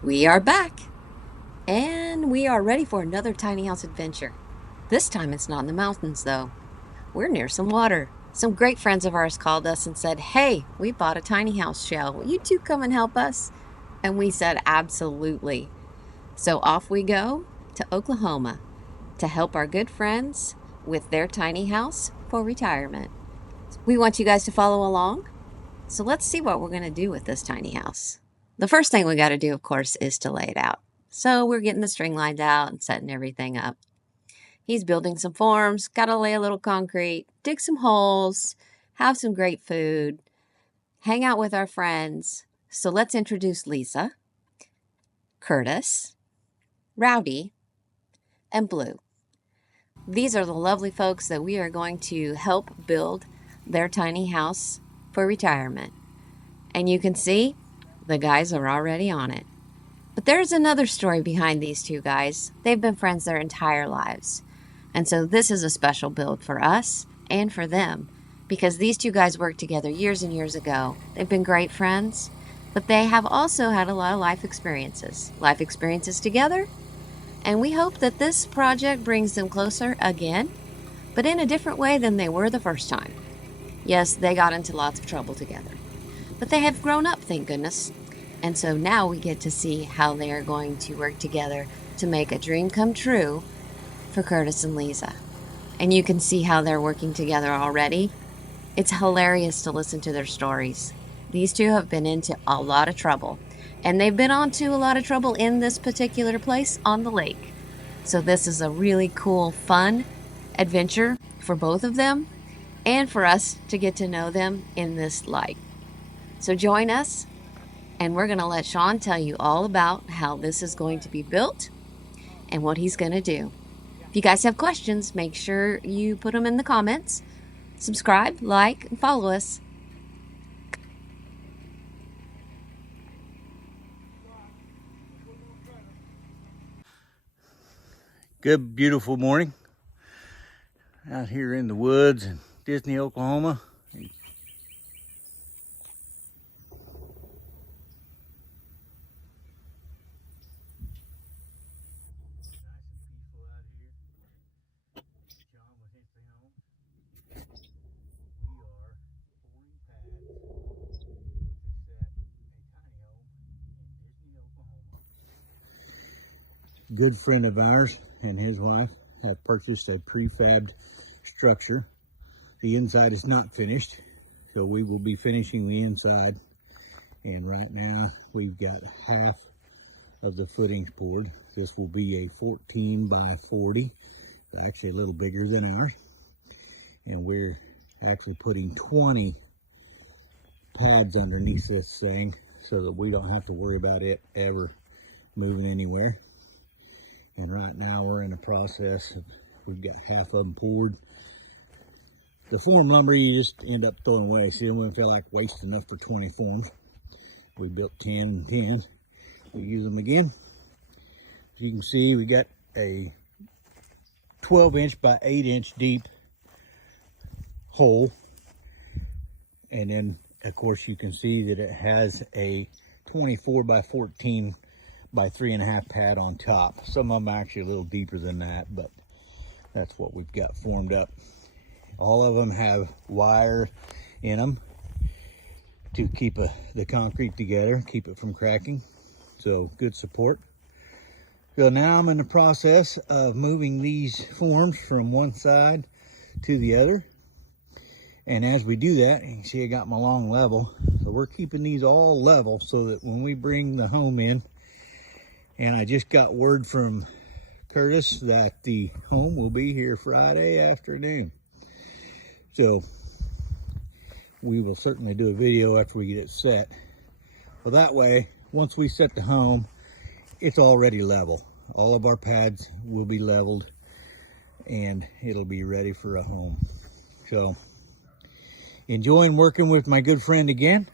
We are back, and we are ready for another tiny house adventure. This time it's not in the mountains, though. We're near some water. Some great friends of ours called us and said, "Hey, we bought a tiny house shell. Will you two come and help us?" And we said, "Absolutely." So off we go to Oklahoma to help our good friends with their tiny house for retirement. We want you guys to follow along. So let's see what we're going to do with this tiny house. The first thing we got to do, of course, is to lay it out. So we're getting the string lines out and setting everything up. He's building some forms, got to lay a little concrete, dig some holes, have some great food, hang out with our friends. So let's introduce Lisa, Curtis, Rowdy, and Blue. These are the lovely folks that we are going to help build their tiny house for retirement. And you can see the guys are already on it. But there's another story behind these two guys. They've been friends their entire lives. And so this is a special build for us and for them because these two guys worked together years and years ago. They've been great friends, but they have also had a lot of life experiences together. And we hope that this project brings them closer again, but in a different way than they were the first time. Yes, they got into lots of trouble together, but they have grown up, thank goodness. And so now we get to see how they are going to work together to make a dream come true for Curtis and Lisa. And you can see how they're working together already. It's hilarious to listen to their stories. These two have been into a lot of trouble, and they've been onto a lot of trouble in this particular place on the lake. So this is a really cool, fun adventure for both of them and for us to get to know them in this light. So join us, and we're going to let Sean tell you all about how this is going to be built and what he's going to do. If you guys have questions, make sure you put them in the comments. Subscribe, like, and follow us. Good, beautiful morning out here in the woods in Disney, Oklahoma. Good friend of ours and his wife have purchased a prefabbed structure. The inside is not finished, so we will be finishing the inside. And right now we've got half of the footings poured. This will be a 14 by 40, actually a little bigger than ours. And we're actually putting 20 pads underneath this thing so that we don't have to worry about it ever moving anywhere. And right now we're in a process of, we've got half of them poured. The form lumber you just end up throwing away, so you don't feel like wasting enough for 20 forms. We built 10 and 10. We use them again. As you can see, we got a 12-inch by 8-inch deep hole. And then, of course, you can see that it has a 24 by 14 by 3.5 pad on top. Some of them are actually a little deeper than that, but that's what we've got formed up. All of them have wire in them to keep the concrete together, keep it from cracking. So good support. So now I'm in the process of moving these forms from one side to the other. And as we do that, you can see I got my long level. So we're keeping these all level so that when we bring the home in, and I just got word from Curtis that the home will be here Friday afternoon. So we will certainly do a video after we get it set. Well, that way, once we set the home, it's already level. All of our pads will be leveled and it'll be ready for a home. So enjoying working with my good friend again,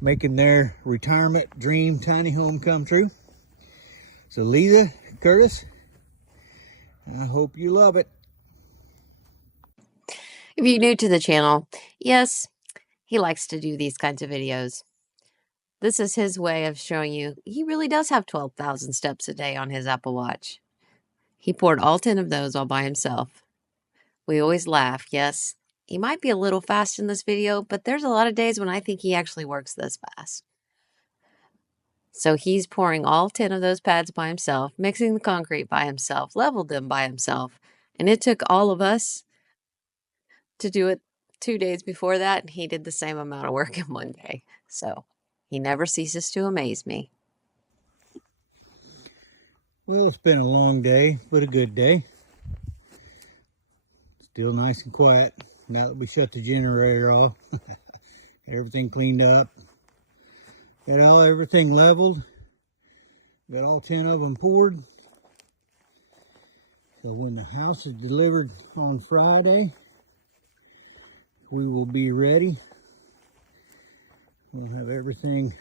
making their retirement dream tiny home come true. So Lisa, Curtis, I hope you love it. If you're new to the channel, yes, he likes to do these kinds of videos. This is his way of showing you he really does have 12,000 steps a day on his Apple Watch. He poured all 10 of those all by himself. We always laugh. Yes, he might be a little fast in this video, but there's a lot of days when I think he actually works this fast. So he's pouring all 10 of those pads by himself, mixing the concrete by himself, leveled them by himself. And it took all of us to do it 2 days before that, and he did the same amount of work in one day. So he never ceases to amaze me. Well, it's been a long day, but a good day. Still nice and quiet now that we shut the generator off. Everything cleaned up. Got everything leveled. Got all 10 of them poured. So when the house is delivered on Friday, we will be ready. We'll have everything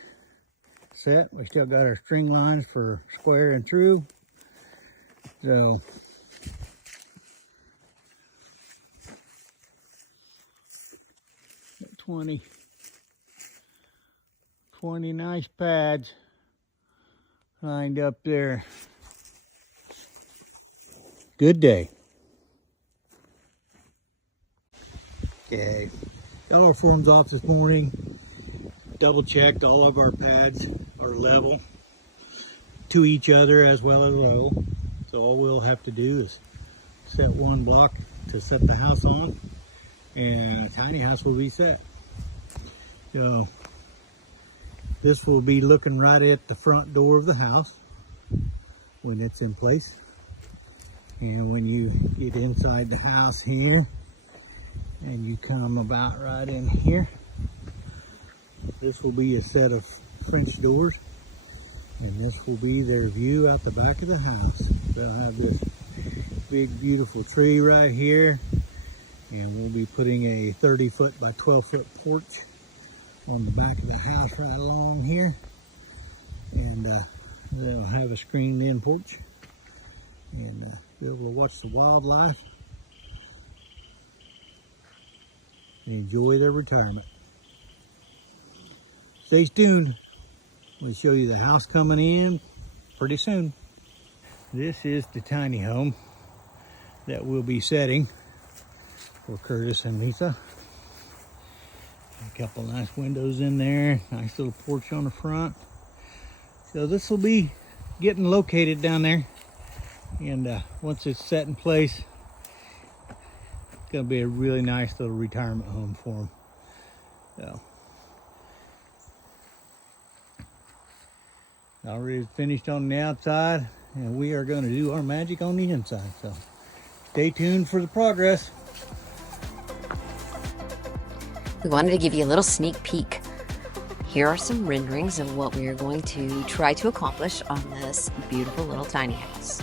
set. We still got our string lines for square and true. So 20 nice pads lined up there. Good day. Okay, got our forms off this morning. Double checked all of our pads are level to each other as well as low. So all we'll have to do is set one block to set the house on, and a tiny house will be set. So this will be looking right at the front door of the house when it's in place. And when you get inside the house here and you come about right in here, this will be a set of French doors, and this will be their view out the back of the house. They'll have this big beautiful tree right here, and we'll be putting a 30-foot by 12-foot porch on the back of the house right along here, and they'll have a screened in porch, and be able to watch the wildlife and enjoy their retirement. Stay tuned. We'll show you the house coming in pretty soon. This is the tiny home that we'll be setting for Curtis and Lisa. A couple nice windows in there, nice little porch on the front. So this will be getting located down there, and once it's set in place, it's going to be a really nice little retirement home for them. So already finished on the outside, and we are going to do our magic on the inside. So stay tuned for the progress. We wanted to give you a little sneak peek. Here are some renderings of what we are going to try to accomplish on this beautiful little tiny house.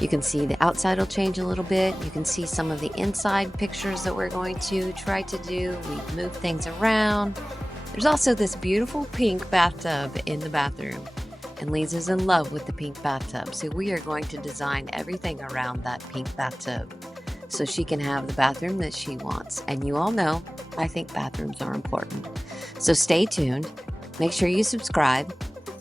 You can see the outside will change a little bit. You can see some of the inside pictures that we're going to try to do. We've moved things around. There's also this beautiful pink bathtub in the bathroom, and Lisa's in love with the pink bathtub. So we are going to design everything around that pink bathtub so she can have the bathroom that she wants. And you all know, I think bathrooms are important. So stay tuned. Make sure you subscribe,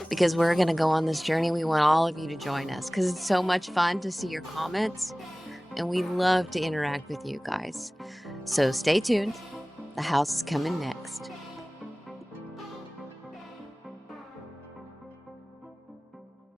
because we're going to go on this journey. We want all of you to join us because it's so much fun to see your comments, and we love to interact with you guys. So stay tuned. The house is coming next.